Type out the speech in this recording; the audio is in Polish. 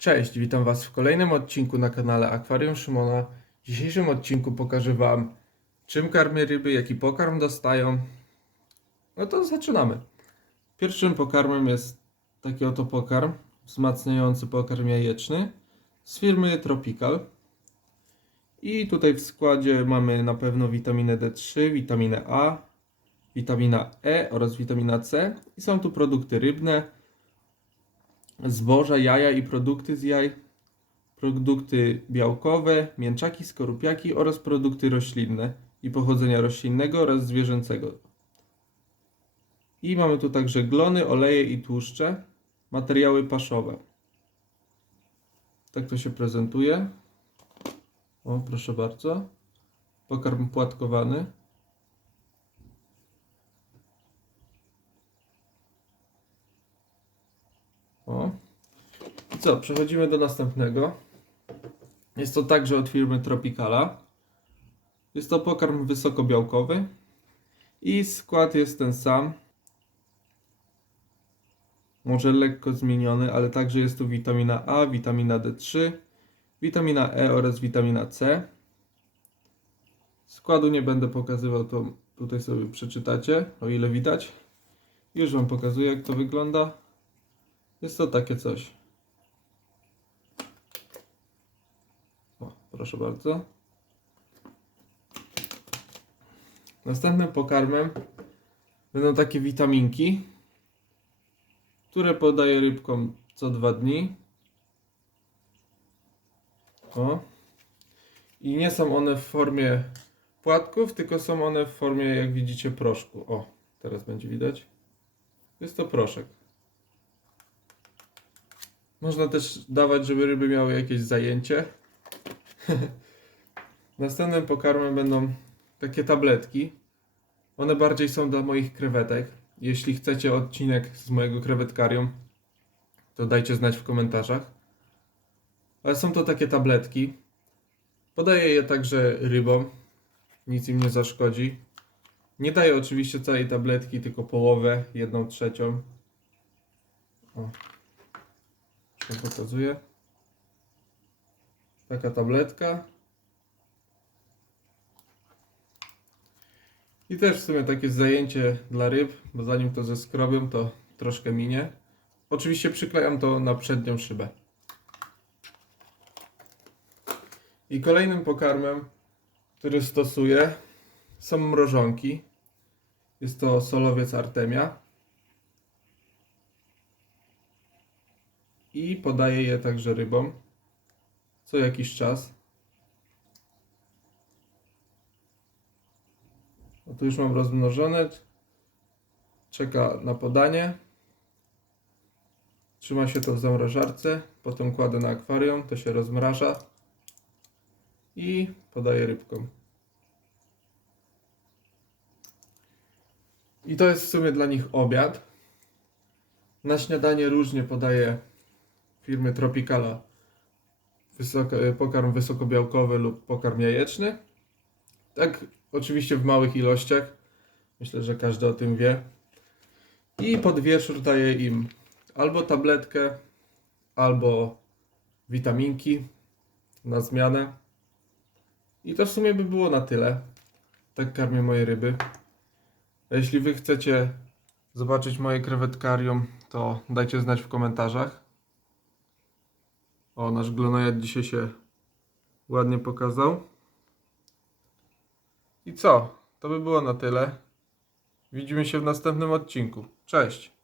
Cześć, witam Was w kolejnym odcinku na kanale Akwarium Szymona. W dzisiejszym odcinku pokażę Wam, czym karmię ryby, jaki pokarm dostają. No to zaczynamy. Pierwszym pokarmem jest taki oto pokarm, wzmacniający pokarm jajeczny z firmy Tropical. I tutaj w składzie mamy na pewno witaminę D3, witaminę A, witamina E oraz witamina C. I są tu produkty rybne, zboża, jaja i produkty z jaj, produkty białkowe, mięczaki, skorupiaki oraz produkty roślinne i pochodzenia roślinnego oraz zwierzęcego. I mamy tu także glony, oleje i tłuszcze, materiały paszowe. Tak to się prezentuje. O, proszę bardzo. Pokarm płatkowany. O. Co, przechodzimy do następnego. Jest to także od firmy Tropicala. Jest to pokarm wysokobiałkowy. I skład jest ten sam. Może lekko zmieniony, ale także jest tu witamina A, witamina D3, witamina E oraz witamina C. Składu nie będę pokazywał, to tutaj sobie przeczytacie, o ile widać. Już Wam pokazuję, jak to wygląda. Jest to takie coś. O, proszę bardzo. Następnym pokarmem będą takie witaminki, które podaję rybkom co dwa dni. O. I nie są one w formie płatków, tylko są one w formie, jak widzicie, proszku. O, teraz będzie widać. Jest to proszek. Można też dawać, żeby ryby miały jakieś zajęcie. Następnym pokarmem będą takie tabletki. One bardziej są dla moich krewetek. Jeśli chcecie odcinek z mojego krewetkarium, to dajcie znać w komentarzach. Ale są to takie tabletki. Podaję je także rybom. Nic im nie zaszkodzi. Nie daję oczywiście całej tabletki, tylko połowę, jedną trzecią. O. Już wam pokazuję. Taka tabletka. I też w sumie takie zajęcie dla ryb, bo zanim to zeskrobią, to troszkę minie. Oczywiście przyklejam to na przednią szybę. I kolejnym pokarmem, który stosuję, są mrożonki. Jest to solowiec Artemia. I podaję je także rybom co jakiś czas. No tu już mam rozmnożone. Czeka na podanie. Trzyma się to w zamrażarce. Potem kładę na akwarium, to się rozmraża. I podaję rybkom. I to jest w sumie dla nich obiad. Na śniadanie różnie podaję firmy Tropicala wysoko, pokarm wysokobiałkowy lub pokarm jajeczny. Tak, oczywiście w małych ilościach. Myślę, że każdy o tym wie. I pod wieczór daję im albo tabletkę, albo witaminki na zmianę. I to w sumie by było na tyle. Tak karmię moje ryby. A jeśli wy chcecie zobaczyć moje krewetkarium, to dajcie znać w komentarzach. O, nasz glonojad dzisiaj się ładnie pokazał. I co? To by było na tyle. Widzimy się w następnym odcinku. Cześć!